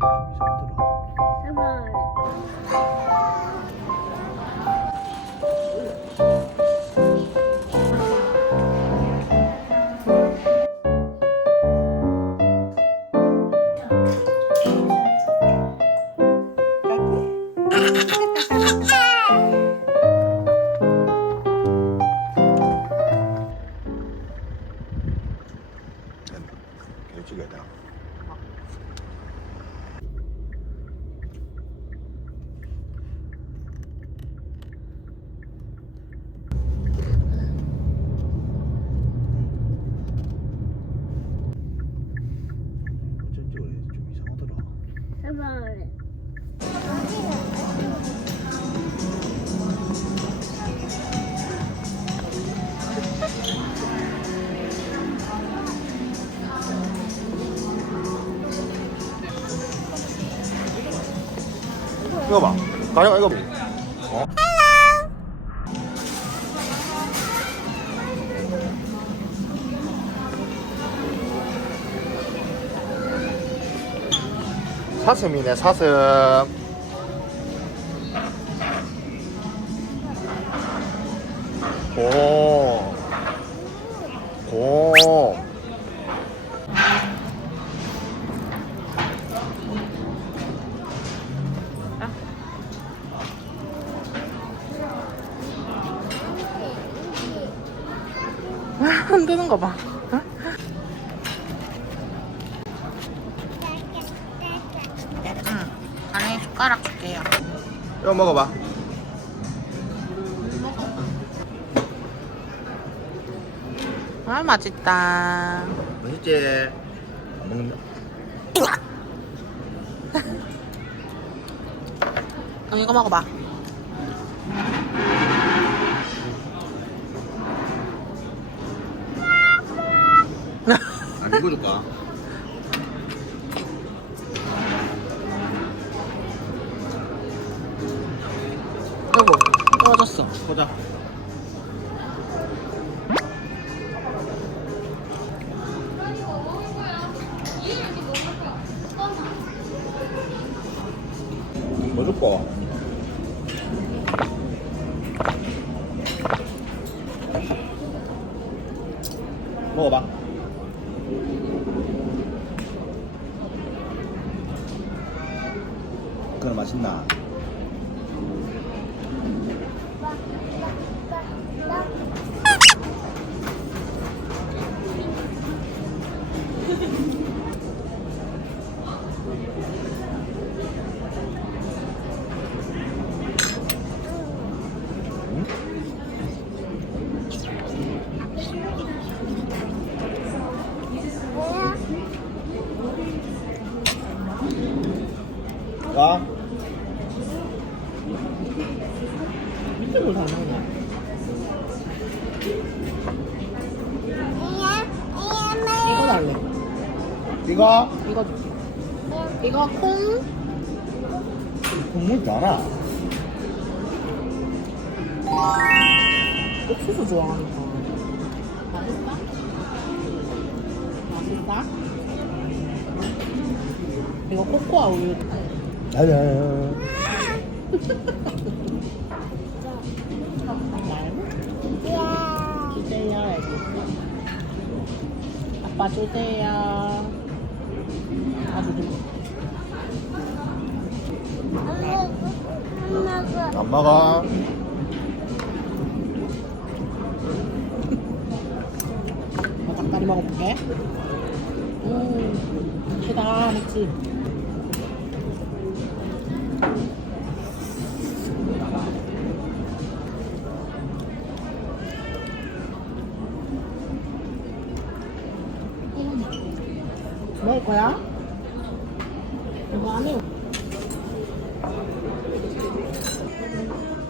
Thank you. 이거 봐. 가려가 이거 봐. 어? 사슴이네 사슴. 곰 흔드는 거 봐. 응. 안에 숟가락 줄게요. 이거 먹어봐 아, 맛있다. 맛있지? 안 먹는다 이거 먹어봐. 안 익어줄까? 여보, 떨어졌어. 보자 뭐 줄까? 이거? 이거 줄게. 이거 콩. 국물 많아 옥수수 좋아하니까. 맛있다? 맛있다? 이거 코코아 우유. 말 주세요, 애기. 아빠 주세요. 아주 안나 닭다리 먹어볼게. 음, 크다, 그치? 먹을 거야? 이거 안 해. Thank you.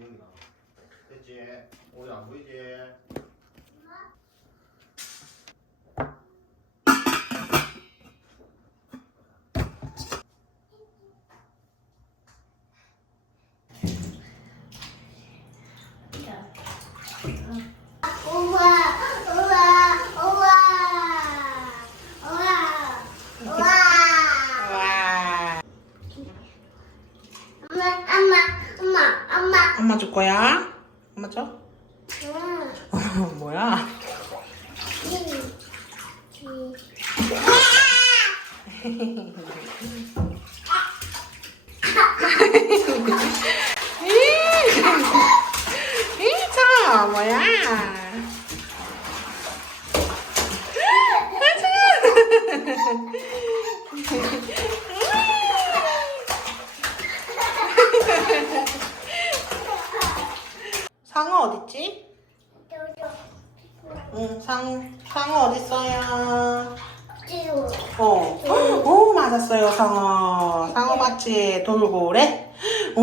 여기다. 됐지? 우리 안보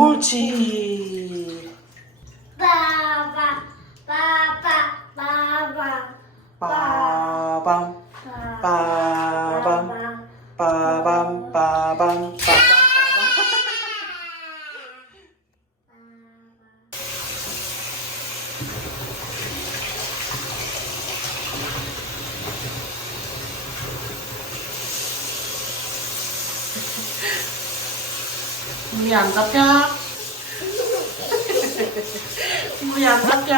옳지. 바바, 바바, 바바, 빠밤, 빠밤, 빠밤, 빠밤, 빠밤. 물이 안 잡혀? 물이 안 잡혀.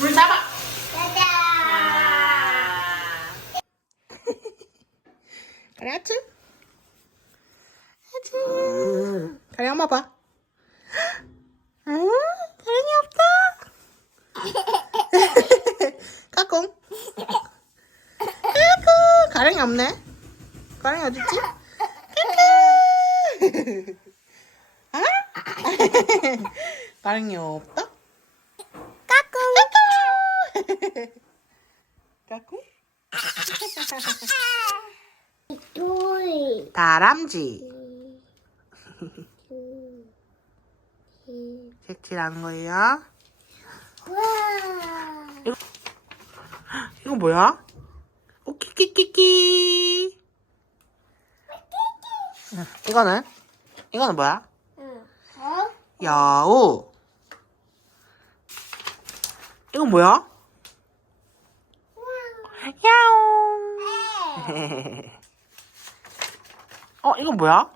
물 잡아. 짜잔. 그래 아츠? 아츠. 그래 엄마 봐. 응? 가랑이 없다. 까꿍. 까꿍. 가랑이 없네. 가랑이 어딨지? 까꿍. 아? 가랑이 없다. 까꿍. 까꿍. 둘, 다람쥐. 색칠하는 거예요. 와. 이거 뭐야? 오, 끼끼끼끼. 응, 이거는? 이거는 뭐야? 응. 어? 여우. 이건 뭐야? 야옹. 어, 이건 뭐야?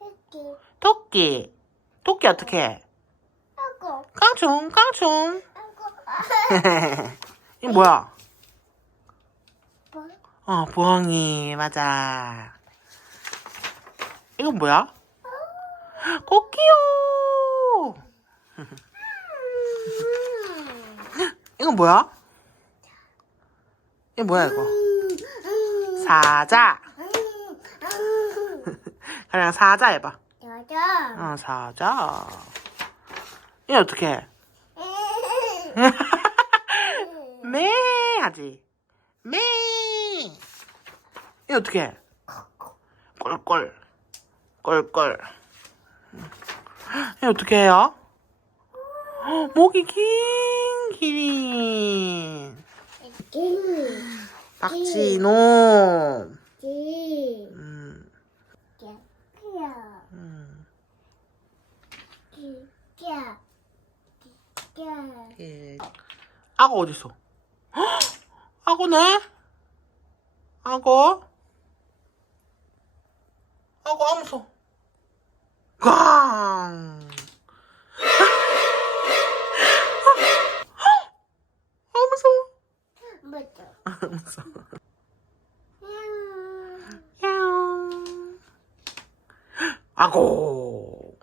이렇게 토끼. 토끼 어떻게 해? 깡총. 하고 이건 뭐야? 뭐? 어, 부엉이, 맞아. 이건 뭐야? 코끼요! 이건 뭐야? 이거 뭐야, 이거? 사자. 그냥 사자 해봐. 여자. 어, 사자. 이거 어떻게 해? 매 하지. 매. 어떻게 해? 꼴꼴. 꼴꼴. 이거 어떻게 해요? 목이 긴 기린. 지. 음, 야. 음. 예. 악어 어딨어? 헉! 악어네? 악어? 악어 아무소. 꽝! 아무소. 야. 야옹.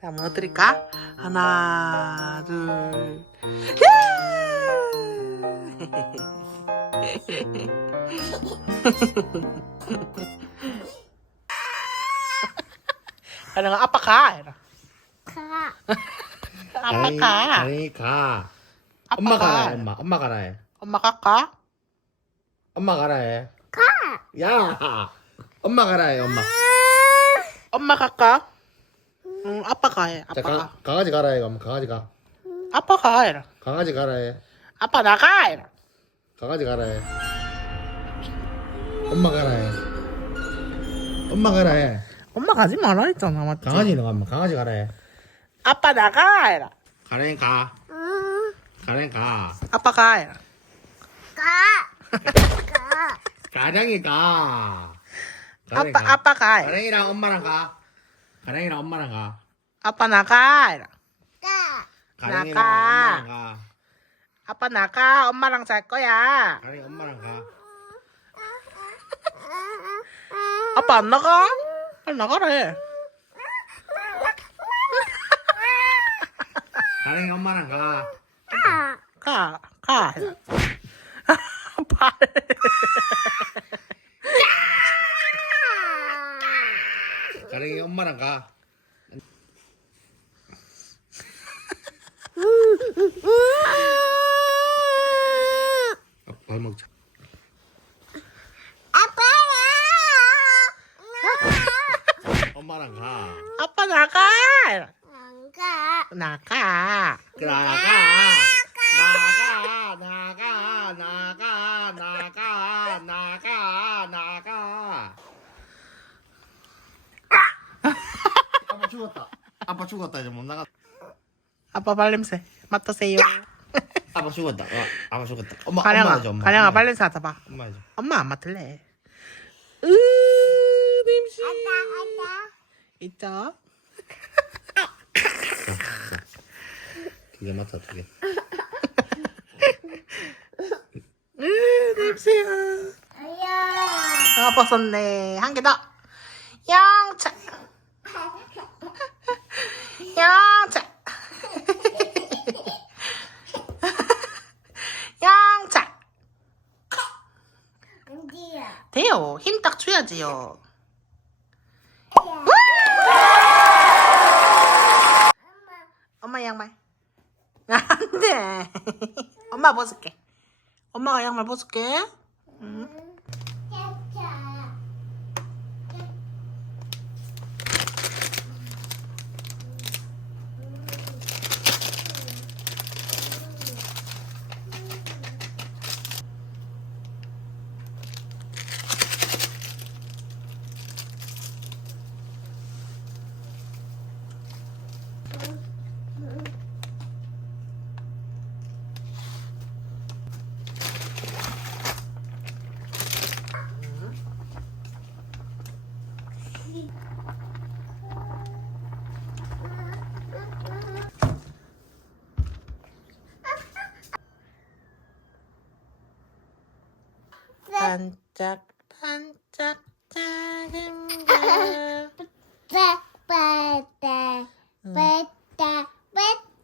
다음 뭐 드릴까? 하나, 둘. 그 ano nga, apa ka? Ano? 가. Apa ka? 아니, 가. Apa 엄마 가라, ka? 엄마. 엄마 가라 해. Oma ka ka? 엄마 가라 해. 가. 야! 엄마 가라 해, 엄마. Oma ka ka? Mm, apa ka? eh, 자, Apa ka? 가, 강아지 가라 해, 엄마. 강아지 가. Apa ka? Ano? 강아지 가라 해. Apa na ka? Ano? 강아지 가라 해. 엄마 가라 해. 엄마 가라 해. 엄마 가지 말라 했잖아, 맞지? 강아지는 가면 강아지 가라 해. 아빠 나가 해라. 가랭이 가. 응. 가랭이 가. 아빠 가 해라. 가. 가. 가랭이 가. 가랭이 아빠 가. 아빠 가 해라. 가랭이랑 엄마랑 가. 가랭이랑 엄마랑 가. 아빠 나가 해라. 가. 가랭이랑 나가. 엄마랑 가. 아빠 나가. 엄마랑 잘 거야. 가랭이 엄마랑 가. 아빠 안 나가? 빨리 해. 가랭이 엄마랑 가. 가. 가. 발. 가랭이 엄마랑 가. 잘 먹자. 엄마랑 가. 아빠 나가. 안가. 나가. 그래 나가. 나가 나가 나가 나가 나가 나가. 아빠 죽었다. 아빠 죽었다 이제 못 나가. 아빠 발냄새 맡으세요. 아빠 죽었다. 어, 아빠 죽었다. 엄마 엄마 가령아, 해줘. 엄마. 가령아 엄마 발냄새 맡아봐. 엄마 해줘. 엄마 안 맡을래. 으, 냄새. 있죠? 두개 맞다 두 개. 으, 냄새야. 아야. 아, 벗었네. 한 개 더. 영차. 영차. 안디야. 돼요. 줘야지요. 엄마 양말. 안 돼. 엄마 벗을게. 엄마가 양말 벗을게. 반짝 반짝 작은 별. 빠빠따. 빠따.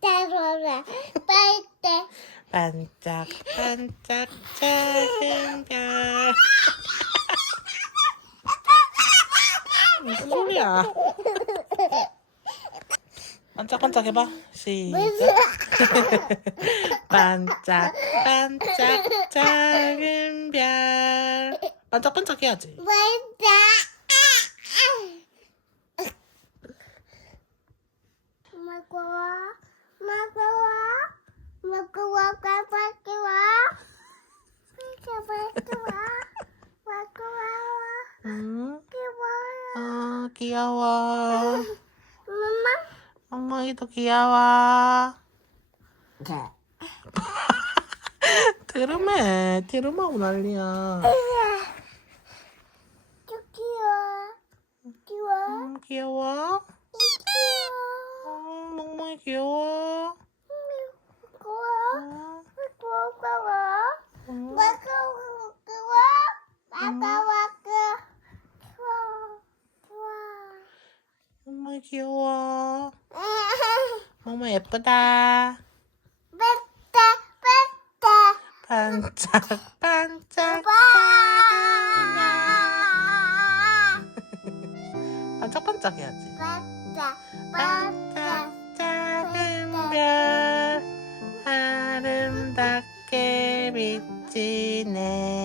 빠따로라. 빠따. 반짝 반짝 작은 별. 무슨 소리야? 반짝반짝 해봐. 시작. 반짝 반짝 작은 뱀뱀. 반짝반짝 해야지. 뱀뱀. 무거워. 무거워. 무거워. 깜빡이와. 깜빡이와. 무거워. 귀여워. 아, 귀여워. 엄마. 엉망이도 귀여워. 드름해 드름하고 난리야 또 귀여워. 귀여워. 음, 귀여워 음, 귀여워. 음, 멍멍이 귀여워 고마워. 음, 고마워. 음. 마카오 고마워. 마카오 고마워. 고마워. 멍멍이 귀여워 음. 멍멍 예쁘다 반짝 반짝 빠. 반짝반짝 해야지. 반짝 작은 별 아름답게 비치네